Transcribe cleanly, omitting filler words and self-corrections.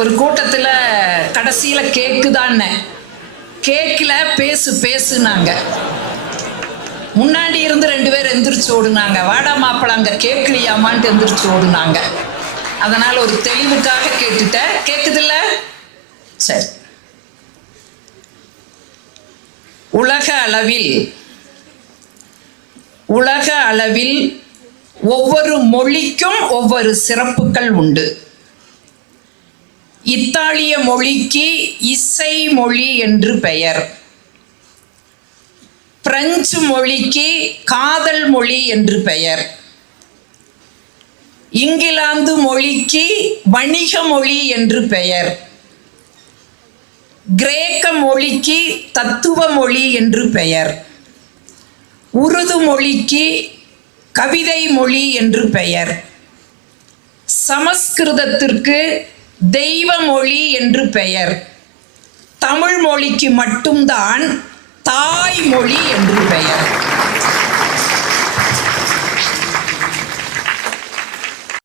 ஒரு கூட்டத்தில் கடைசியில் கேக்கு தான், கேக்கில் பேசு பேசுனாங்க. முன்னாடி இருந்து 2 பேர் எந்திரிச்சு ஓடுனாங்க. வாடா மாப்பிள்ள அங்கே கேட்கலையாமான்ட்டு எந்திரிச்சு ஓடுனாங்க. அதனால் ஒரு தெளிவுக்காக கேட்டுட்டேன். கேட்குதில்ல? சரி. உலக அளவில் ஒவ்வொரு மொழிக்கும் ஒவ்வொரு சிறப்புகள் உண்டு. இத்தாலிய மொழிக்கு இசை மொழி என்று பெயர். பிரெஞ்சு மொழிக்கு காதல் மொழி என்று பெயர். இங்கிலாந்து மொழிக்கு வணிக மொழி என்று பெயர். கிரேக்க மொழிக்கு தத்துவ மொழி என்று பெயர். உருது மொழிக்கு கவிதை மொழி என்று பெயர். சமஸ்கிருதத்திற்கு தெய்வ மொழி என்று பெயர். தமிழ் மொழிக்கு மட்டும்தான் தாய்மொழி என்று பெயர்.